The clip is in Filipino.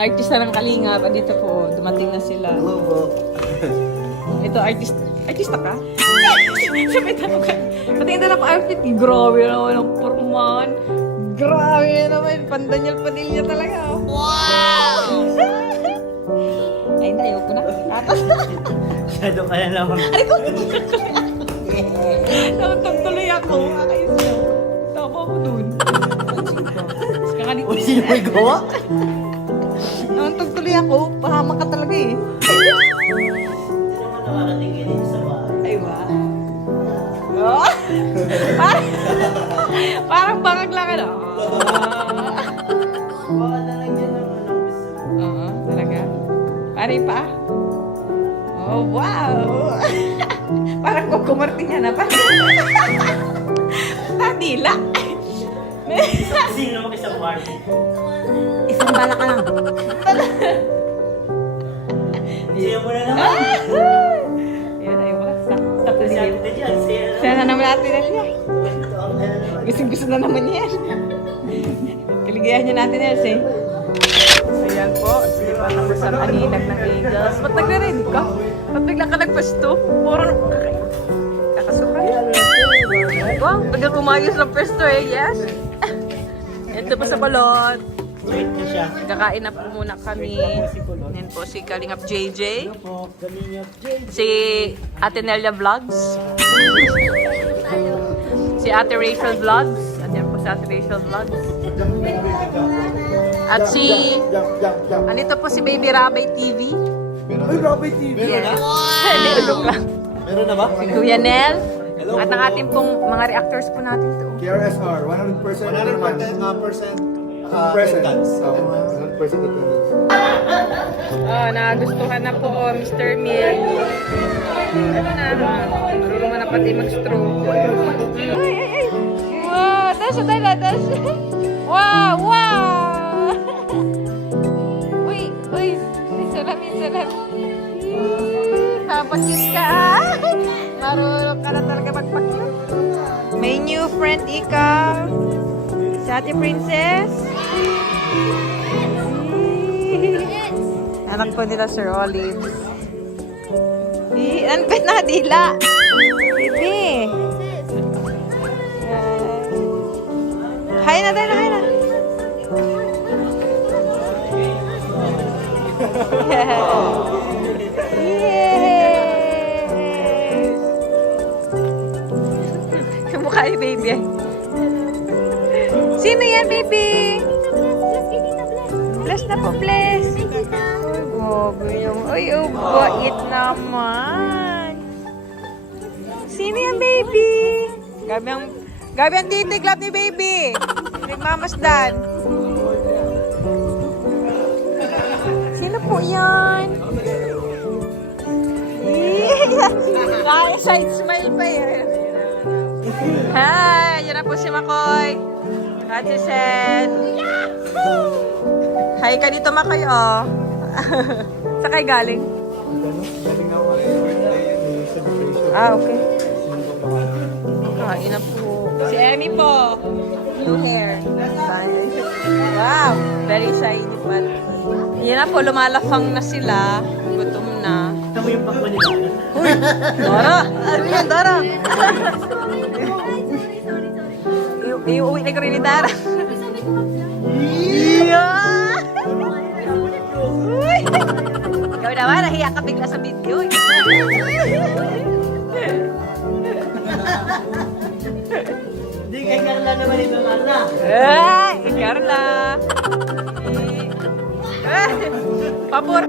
Artista ng Kalingap, dito po, dumating na sila. Hello po. Ito, artista ka? Sabi na ka. Patingin na lang outfit. Grabe naman ang porman. Grabe naman. Pan-Daniel Padilla talaga. Wow! Ay, hindi. Ayoko na. Atas na. Shadow ka na naman. Aray ko! Nakatag tuloy ako. Ayos na. Tama ko dun. Uy, sino may gawa? Nakatag tuloy ako. Pahamak ka talaga eh. Hindi naman nakarating dito sa bahay. Ay ba? Oh? Parang bangag lang ano. Baka na lang yan ang anong gusto mo. Oo, talaga. Pare pa. Oh, wow! Parang kukumarte niya na pa. Tadila. Sino naman isang party? Isang bala ka lang. Siya mo na naman. Yan, ayaw ba? Sa Kasi ate na dyan, siya na Sana naman natin na siya. naman. Gusto na naman yan. Kaligayahan niya natin yan, eh. Ayan po, di ba tapos ang aninag ng Angels. Ba't nagre-ready ka? Ba't bigla ka nagpasto? Puro kakasukan. Wow, biglang umayos ng pwesto eh, yes? Ito pa sa balon. Wait na siya. Kakain na po muna kami. Yan po si Kalingap JJ. Po, Kalingap Jade. Si Ate Nelia Vlogs. Si Ate Rachel Vlogs. At yan po si Ate Rachel Vlogs. At si... Andito po si Baby Rabay TV. Ay, Robby TV. Yes. Nilulok lang. Meron na ba? Si Kuya Nel. At ang ating pong mga reactors po natin to. KRSR, 100% 100% present. attendance. 100% attendance. Oh, nagustuhan na po Mr. Mill. Ano na? Marunong na pati mag-stroke. Ay, ay, ay. Wow, tasya tayo, tasya. Wow, wow. Uy, uy. Salamin, salamin. Papasis ka ah. Marunong ka na talaga magpakita. May new friend ikaw. Si Ate Princess. Anak po nila Sir Olive. Ano ba nadila? Baby. Hi na tayo, hi na. Yes! Mukha ni baby. Sino yan, baby? Bless na po, bless. Ay, yung... Ay, oh, bait naman. Sino yan, baby? Gabi ang titig love ni baby. Nagmamasdan. Sino po yan? Kaya side smile pa yan. Hi! Yan na po si Makoy. At si Sen. Hi ka dito, Makoy, oh. Sa kay galing? Galing na ako rin birthday celebration. Ah, okay. Kain na po. Si Emmy po. New hair. Wow. Very shiny pa. Yan na po, lumalafang na sila. Gutom na. Ito mo yung pakwa nila. Uy! Dora! Ano yan, Dora? Iuwi na ko rin ni Dara. Yeah! Uy! Ikaw naman, nahiya ka bigla sa video. Hindi, kay Carla naman ito, Carla. Ay, Carla. Pabor.